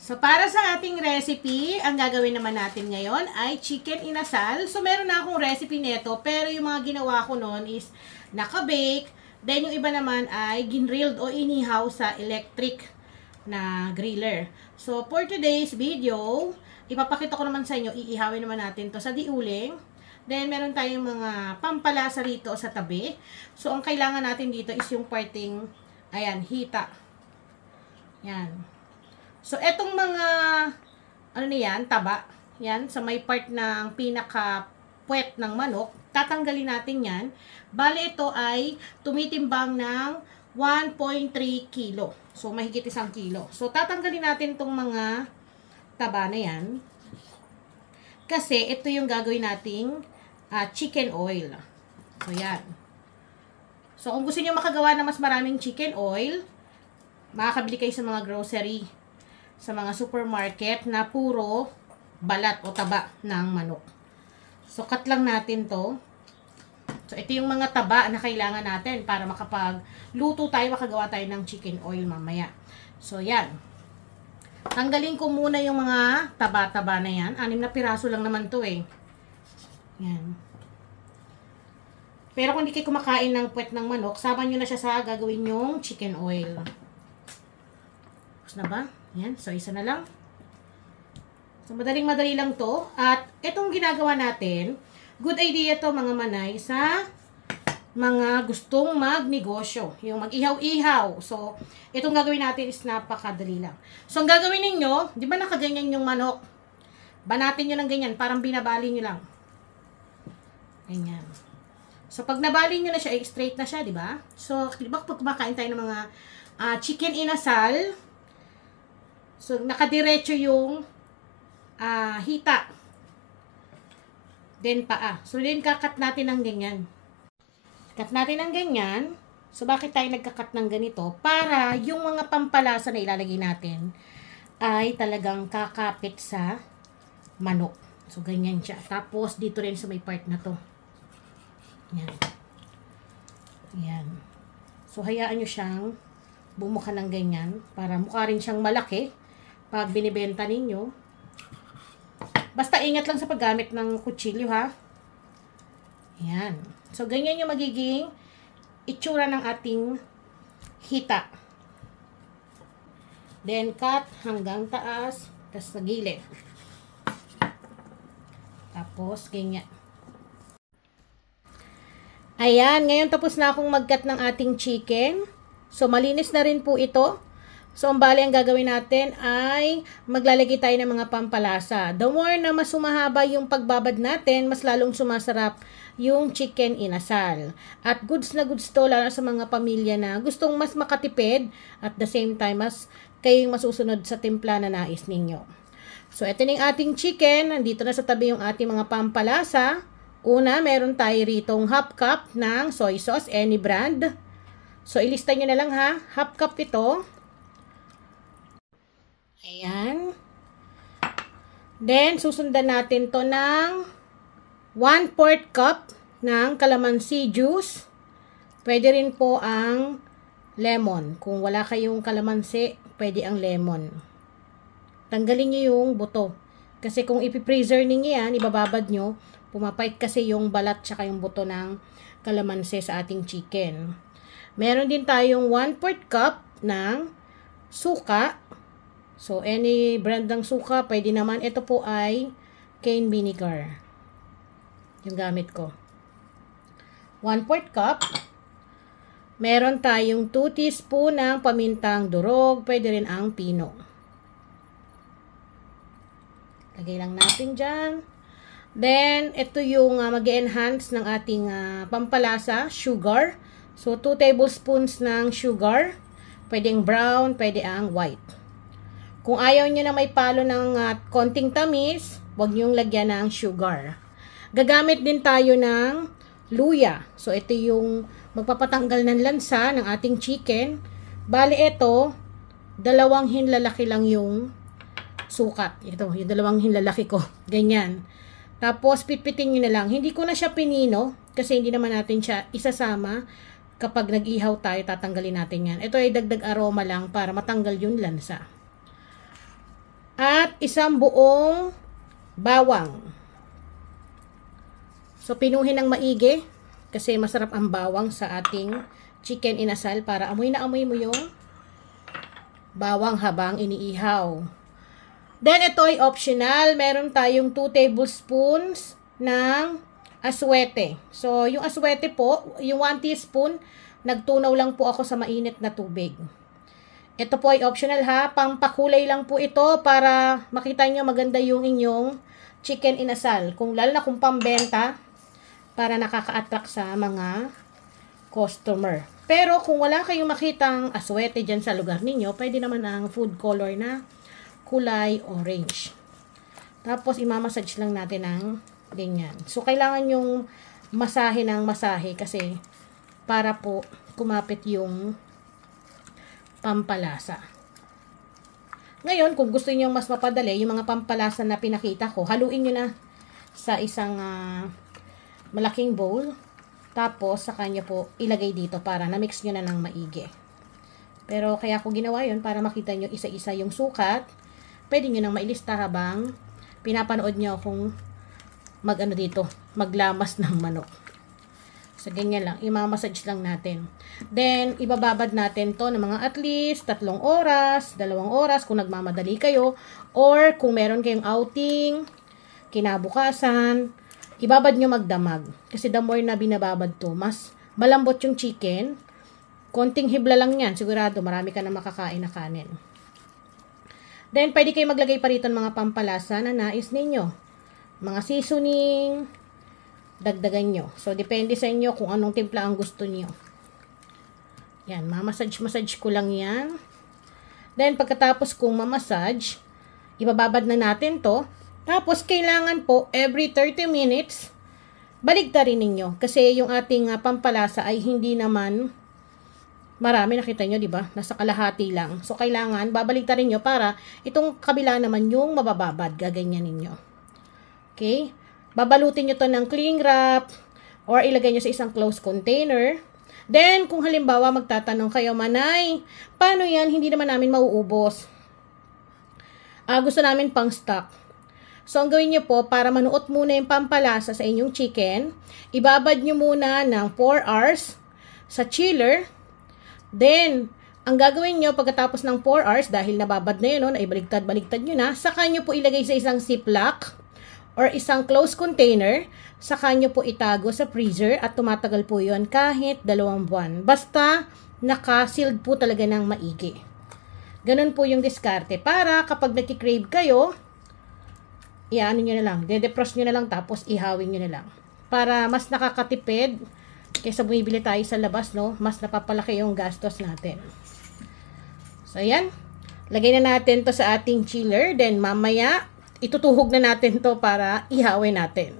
So, para sa ating recipe, ang gagawin naman natin ngayon ay chicken inasal. So, meron na akong recipe nito, pero yung mga ginawa ko noon is naka-bake. Then, yung iba naman ay ginrilled o inihaw sa electric na griller. So, for today's video, ipapakita ko naman sa inyo, iihawin naman natin to sa diuling. Then, meron tayong mga pampalasa rito sa tabi. So, ang kailangan natin dito is yung parting, ayan, hita. Yan. So, etong mga, ano niyan, taba, yan, sa may part ng pinaka-puwet ng manok, tatanggalin natin yan. Bale, ito ay tumitimbang ng 1.3 kilo. So, mahigit 1 kilo. So, tatanggalin natin tong mga taba na yan. Kasi, ito yung gagawin nating chicken oil. So, yan. So, kung gusto nyo makagawa na mas maraming chicken oil, makakabili kayo sa mga grocery, sa mga supermarket na puro balat o taba ng manok. So, cut lang natin to. So, ito yung mga taba na kailangan natin para makapagluto tayo, makagawa tayo ng chicken oil mamaya. So, yan. Tanggalin ko muna yung mga taba-taba na yan. 6 na piraso lang naman to eh. Yan. Pero kung hindi kayo kumakain ng puwet ng manok, sama nyo na siya sa gagawin yung chicken oil. Tapos na ba? Yan. So, isa na lang. So, madaling-madali lang to. At, itong ginagawa natin, good idea to mga manay sa mga gustong magnegosyo. Yung mag-ihaw-ihaw. So, itong gagawin natin is napakadali lang. So, ang gagawin ninyo, di ba nakaganyan yung manok? Banatin nyo ng ganyan. Parang binabali nyo lang. Ganyan. So, pag nabali nyo na siya, straight na siya, di ba? So, di ba pag kumakain tayo ng mga chicken inasal, so, nakadiretso yung hita. Then, paa. So, then, kakat natin ng ganyan. Cut natin ng ganyan. So, bakit tayo nagkakat ng ganito? Para yung mga pampalasa na ilalagay natin ay talagang kakapit sa manok. So, ganyan siya. Tapos, dito rin sa may part na to. Yan. Yan. So, hayaan nyo siyang bumuka ng ganyan. Para mukha rin siyang malaki pag binibenta ninyo. Basta ingat lang sa paggamit ng kutsilyo, ha? Yan. So, ganyan yung magiging itsura ng ating hita. Then, cut hanggang taas. Tapos, sa gilid. Tapos, ganyan. Ayan. Ngayon, tapos na akong mag-cut ng ating chicken. So, malinis na rin po ito. So, ang bali ang gagawin natin ay maglalagay tayo ng mga pampalasa. The more na mas sumahaba yung pagbabad natin, mas lalong sumasarap yung chicken inasal. At goods na goods to, lalo sa mga pamilya na gustong mas makatipid at the same time, mas kayong masusunod sa timpla na nais ninyo. So, ito na yung ating chicken. Nandito na sa tabi yung ating mga pampalasa. Una, meron tayo ritong half cup ng soy sauce, any brand. So, ilista nyo na lang ha. Half cup ito. Ayan. Then, susundan natin to ng 1/4 cup ng calamansi juice. Pwede rin po ang lemon. Kung wala kayong calamansi, pwede ang lemon. Tanggalin nyo yung buto. Kasi kung ipipreserve ninyo yan, ibababad nyo, pumapait kasi yung balat tsaka yung buto ng calamansi sa ating chicken. Meron din tayong 1/4 cup ng suka. So, any brand ng suka, pwede naman. Ito po ay cane vinegar. Yung gamit ko. 1/4 cup. Meron tayong 2 teaspoon ng pamintang durog. Pwede rin ang pino. Lagay lang natin dyan. Then, ito yung mag-enhance ng ating pampalasa, sugar. So, 2 tablespoons ng sugar. Pwedeng brown, pwede ang white. Kung ayaw nyo na may palo ng konting tamis, huwag nyong lagyan ng sugar. Gagamit din tayo ng luya. So, ito yung magpapatanggal ng lansa ng ating chicken. Bali, ito, 2 hinlalaki lang yung sukat. Ito, yung 2 hinlalaki ko. Ganyan. Tapos, pitpitin nyo na lang. Hindi ko na siya pinino kasi hindi naman natin siya isasama kapag nag-ihaw tayo, tatanggalin natin yan. Ito ay dagdag aroma lang para matanggal yung lansa. at isang buong bawang. So, pinuhin ng maigi kasi masarap ang bawang sa ating chicken inasal para amoy na amoy mo yung bawang habang iniihaw. Then, ito ay optional. Meron tayong 2 tablespoons ng aswete. So, yung aswete po, yung 1 teaspoon, nagtunaw lang po ako sa mainit na tubig. Ito po ay optional ha. Pampakulay lang po ito para makita nyo maganda yung inyong chicken inasal. Lalo na kung pambenta, para nakaka-attract sa mga customer. Pero kung wala kayong makitang aswete dyan sa lugar ninyo, pwede naman ang food color na kulay orange. Tapos, imamassage lang natin ng ganyan. So, kailangan yung masahe ng masahe kasi para po kumapit yung pampalasa. Ngayon, kung gusto niyo mas mapadali, yung mga pampalasa na pinakita ko, haluin nyo na sa isang malaking bowl. Tapos, saka nyo po ilagay dito para na-mix nyo na ng maigi. Pero, kaya ko ginawa yun para makita nyo isa-isa yung sukat. Pwede nyo nang mailista habang pinapanood nyo kung maglamas ng manok. So, ganyan lang. Imamassage lang natin. Then, ibababad natin to ng mga at least 3 oras, 2 oras kung nagmamadali kayo. Or, kung meron kayong outing, kinabukasan, ibabad nyo magdamag. Kasi the more na binababad to, mas malambot yung chicken. Konting hibla lang yan. Sigurado, marami ka na makakain na kanin. Then, pwede kayo maglagay pa rito ng mga pampalasa na nais ninyo. Mga seasoning, dagdagan nyo. So, depende sa inyo kung anong timpla ang gusto nyo. Yan, mamassage ko lang yan. Then, pagkatapos kung mamassage, ibababad na natin to. Tapos, kailangan po, every 30 minutes, baligtarin ninyo. Kasi yung ating pampalasa ay hindi naman marami, nakita nyo, di ba? Nasa kalahati lang. So, kailangan, babaligtarin nyo para itong kabila naman yung mabababad. Gaganyan ninyo. Okay? Babalutin nyo to ng cling wrap or ilagay nyo sa isang closed container. Then, kung halimbawa magtatanong kayo, Manay, paano yan? Hindi naman namin mauubos. Gusto namin pang stock. So, ang gawin nyo po, para manuot muna yung pampalasa sa inyong chicken, ibabad nyo muna ng 4 hours sa chiller. Then, ang gagawin nyo pagkatapos ng 4 hours, dahil nababad na yun, no, naibaligtad-baligtad nyo na, saka nyo po ilagay sa isang ziplock or isang closed container, saka nyo po itago sa freezer at tumatagal po yun kahit 2 buwan. Basta, naka-sealed po talaga ng maigi. Ganun po yung diskarte. Para kapag nagki-crave kayo, iano nyo na lang, de-defrost nyo na lang, tapos ihawin nyo na lang. Para mas nakakatipid, kaysa bumibili tayo sa labas, no? Mas napapalaki yung gastos natin. So, ayan. Lagay na natin to sa ating chiller. Then, mamaya, itutuhog na natin to para ihawin natin.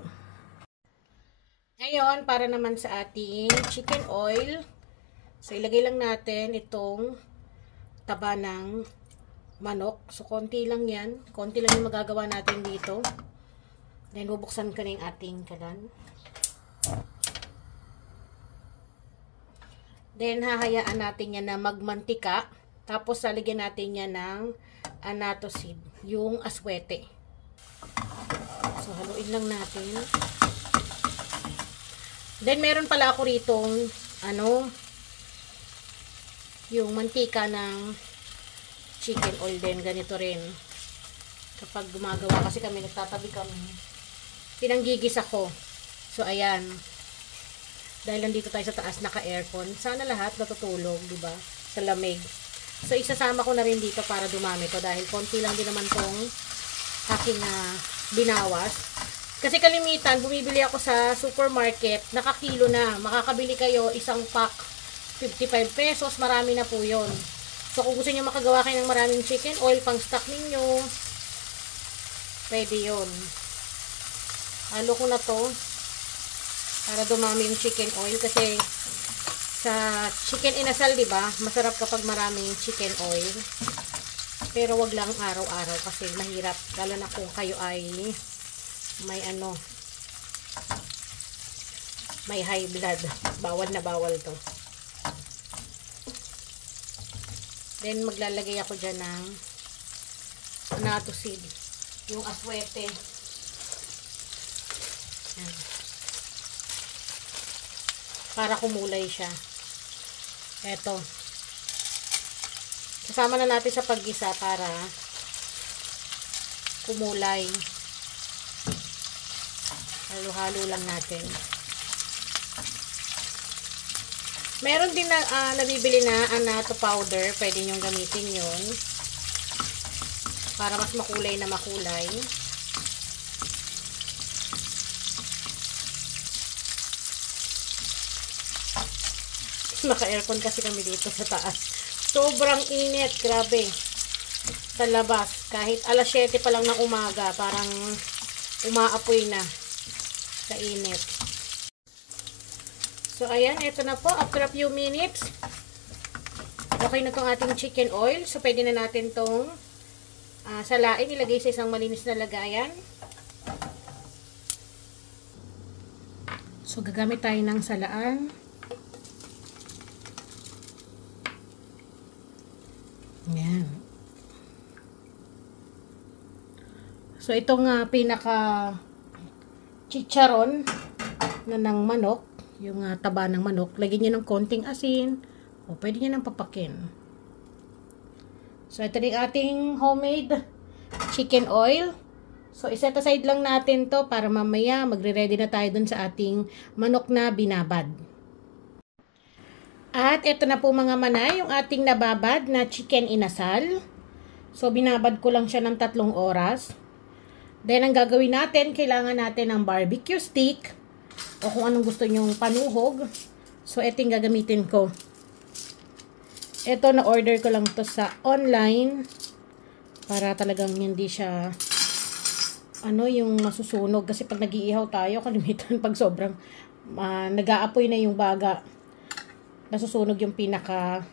Ngayon, para naman sa ating chicken oil. So, ilagay lang natin itong taba ng manok. So, konti lang yan. Konti lang yung magagawa natin dito. Then, bubuksan ko na yung ating kalan. Then, hahayaan natin yan na magmantika. Tapos, lalagyan natin yan ng annatto seed, yung aswete. So, haluin lang natin. Then, meron pala ako ritong, yung mantika ng chicken oil din. Ganito rin. Kapag gumagawa kasi kami, nagtatabi kami, pinanggigis ako. So, ayan. Dahil nandito tayo sa taas, naka-aircon. Sana lahat natutulog, di ba? Sa lamig. So, isasama ko na rin dito para dumami to dahil konti lang din naman tong aking binawas. Kasi kalimitan, bumibili ako sa supermarket, nakakilo na. Makakabili kayo isang pack, 55 pesos, marami na po yon. So, kung gusto niyo makagawa kayo ng maraming chicken oil, pang stock ninyo, pwede yon. Halo ko na to para dumami yung chicken oil kasi sa chicken inasal, di ba? Masarap kapag maraming chicken oil. Pero wag lang araw-araw kasi mahirap, lalo na kung kayo ay may high blood. Bawal na bawal to. Then maglalagay ako dyan ng natto seed. Yung aswete. Yan. Para kumulay siya. Eto. Kasama na natin sa paggisa para kumulay. Halo-halo lang natin. Meron din na nabibili na annatto powder. Pwede nyo gamitin yun. Para mas makulay na makulay. Naka-aircon kasi kami dito sa taas. Sobrang init. Grabe. Sa labas. Kahit alas 7 pa lang ng umaga. Parang umaapoy na. Sa init. So, ayan. Ito na po. After a few minutes. Okay na tong ating chicken oil. So, pwede na natin tong salain. Ilagay sa isang malinis na lagayan. So, gagamit tayo ng salaan. Ayan. So, itong pinaka chicharon na ng manok, yung taba ng manok, lagyan nyo ng konting asin o pwede nyo ng papakin. So, ito din ating homemade chicken oil. So, iset aside lang natin to para mamaya magre-ready na tayo dun sa ating manok na binabad. At ito na po mga manay, yung ating nababad na chicken inasal. So, binabad ko lang siya ng 3 oras. Then, ang gagawin natin, kailangan natin ng barbecue stick o kung anong gusto nyong panuhog. So, ito yung gagamitin ko. Ito, na-order ko lang to sa online para talagang hindi siya yung masusunog. Kasi pag nag-iihaw tayo, kalimitan pag sobrang nag-aapoy na yung baga, nasusunog yung pinaka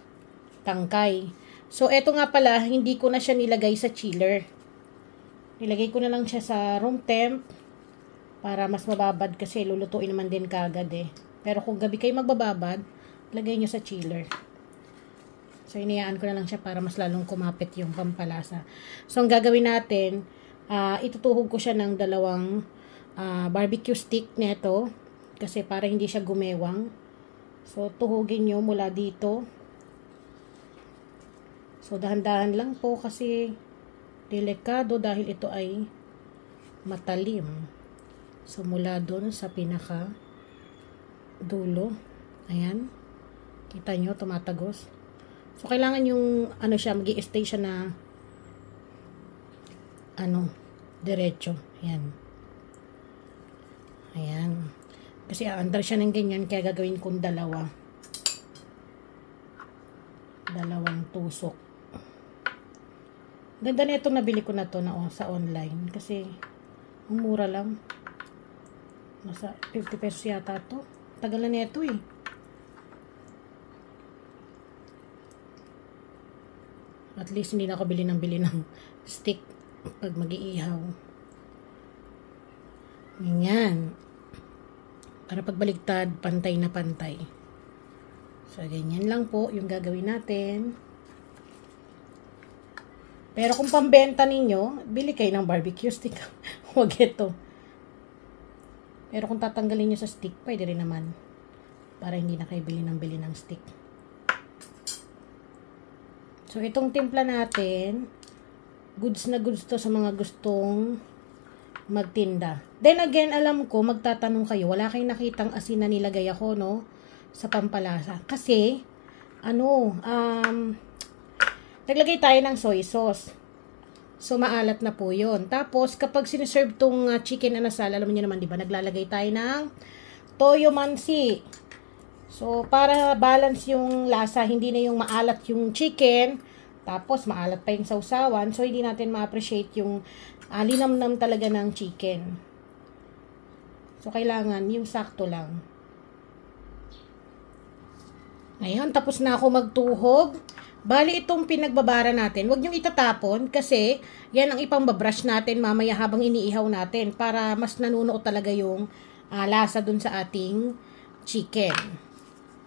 tangkay. So, eto nga pala, hindi ko na siya nilagay sa chiller. Nilagay ko na lang siya sa room temp para mas mababad kasi lulutuin naman din kagad eh. Pero kung gabi kayo magbababad, lagay nyo sa chiller. So, iniyaan ko na lang siya para mas lalong kumapit yung pampalasa. So, ang gagawin natin, itutuhog ko siya ng 2 barbecue stick neto kasi para hindi siya gumewang. So, tuhugin nyo mula dito. So, dahan-dahan lang po kasi delikado dahil ito ay matalim. So, mula doon sa pinaka dulo. Ayan. Kita nyo, tumatagos. So, kailangan yung, mag-i-stay siya na, diretso. Ayan. Ayan. Kasi aandar siya ng ganyan, kaya gagawin kong 2. 2 tusok. Ganda na itong nabili ko na to sa online. Kasi, ang mura lang. Nasa 50 pesos yata to. Tagal na ito eh. At least hindi na ako bili ng stick pag mag-iihaw. Ganyan. Para pagbaligtad, pantay na pantay. So, ganyan lang po yung gagawin natin. Pero kung pambenta ninyo, bili kayo ng barbecue stick. Huwag ito. Pero kung tatanggalin nyo sa stick, pwede rin naman. Para hindi na kayo bili ng stick. So, itong timpla natin, goods na goods to sa mga gustong magtinda. Then again, alam ko, magtatanong kayo, wala kayong nakitang asin na nilagay ako, no? Sa pampalasa. Kasi, naglagay tayo ng soy sauce. So, maalat na po yun. Tapos, kapag siniserve tong chicken inasal, alam niyo naman, di ba, naglalagay tayo ng toyo mansi. So, para balance yung lasa, hindi na yung maalat yung chicken, tapos maalat pa yung sausawan, so hindi natin ma-appreciate yung linamnam talaga ng chicken. So, kailangan yung sakto lang. Ayan, tapos na ako magtuhog. Bali, itong pinagbabara natin, huwag niyong itatapon kasi yan ang ipambabrush natin mamaya habang iniihaw natin para mas nanunuot talaga yung lasa dun sa ating chicken.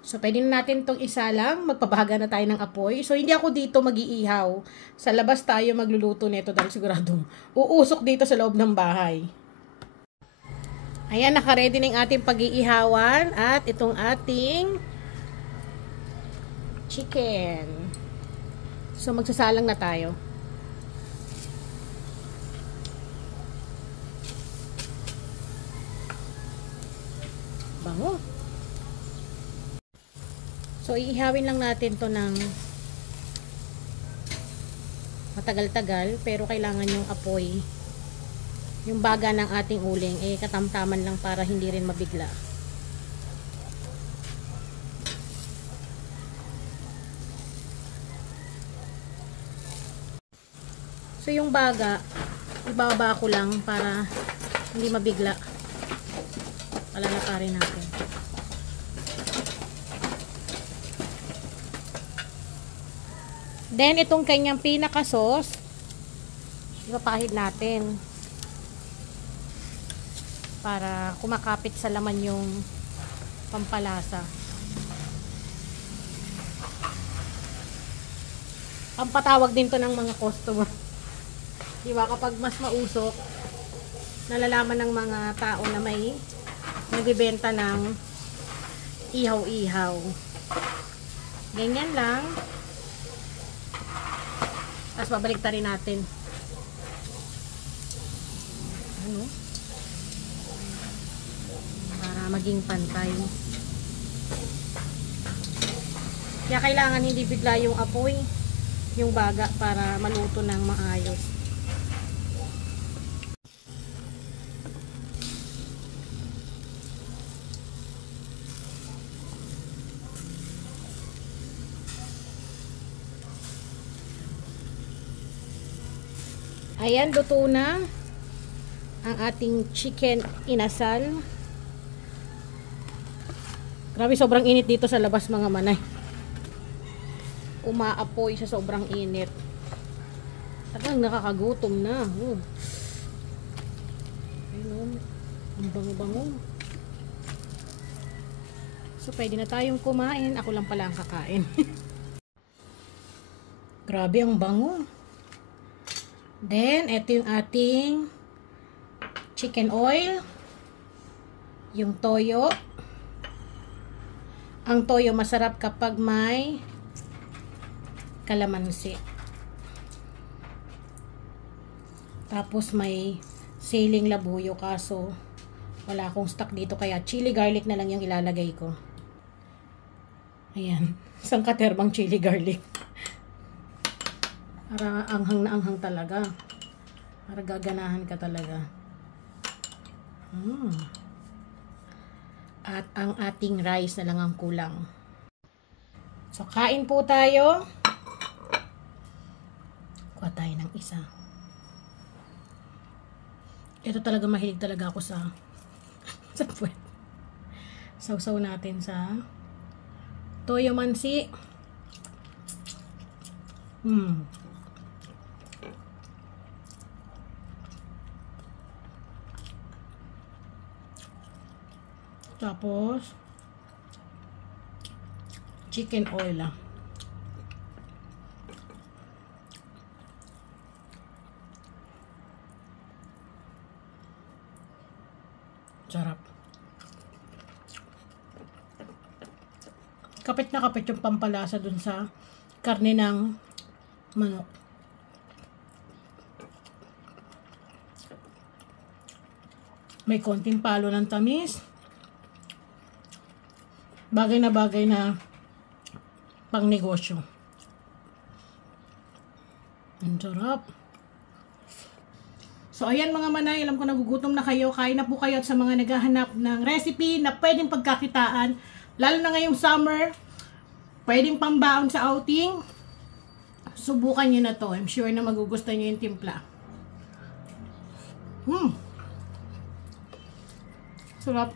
So, pwede na natin itong isalang. Magpabahaga na tayo ng apoy. So, hindi ako dito mag-iihaw. Sa labas tayo magluluto nito dahil siguradong uusok dito sa loob ng bahay. Ayan, naka-ready na yung ating pag-iihawan at itong ating chicken. So, magsasalang na tayo. Bango. So, iihawin lang natin to ng matagal-tagal, pero kailangan yung apoy, yung baga ng ating uling, katamtaman lang para hindi rin mabigla. So, yung baga, ibaba ko lang para hindi mabigla. Palalakarin natin. Then, itong kanyang pinaka-sauce, ipapahid natin para kumakapit sa laman yung pampalasa. Ang patawag din to ng mga customer. Diba, kapag mas mausok, nalalaman ng mga tao na may nagbibenta ng ihaw-ihaw. Ganyan lang. Tapos babalik rin natin. Ano? Para maging pantay. Kaya kailangan hindi bigla yung apoy, yung baga, para maluto ng maayos. Ayan, luto na ang ating chicken inasal. Grabe, sobrang init dito sa labas mga manay. Umaapoy sa sobrang init. Talagang nakakagutom na. Ayun, ang bango-bango. So, pwede na tayong kumain. Ako lang pala ang kakain. Grabe, ang bango. Then, ito yung ating chicken oil. Yung toyo. Ang toyo masarap kapag may kalamansi. Tapos may siling labuyo, kaso wala akong stock dito, kaya chili garlic na lang yung ilalagay ko. Ayan. Isang katerbang chili garlic. Para anghang na anghang talaga. Para gaganahan ka talaga. At ang ating rice na lang ang kulang. So, kain po tayo. Kuha tayo ng isa. Ito talaga, mahilig talaga ako sa puwet. Sausaw natin sa toyo mansi. Tapos chicken oil lang. Sarap. Kapit na kapit yung pampalasa dun sa karne ng manok. May konting palo ng tamis. Bagay na pang negosyo. Ang sarap. So, ayan mga manay, alam ko nagugutom na kayo. Kain na po kayo, at sa mga naghahanap ng recipe na pwedeng pagkakitaan, lalo na ngayong summer, pwedeng pambaon sa outing, subukan nyo na to. I'm sure na magugustuhan nyo yung timpla. Sarap.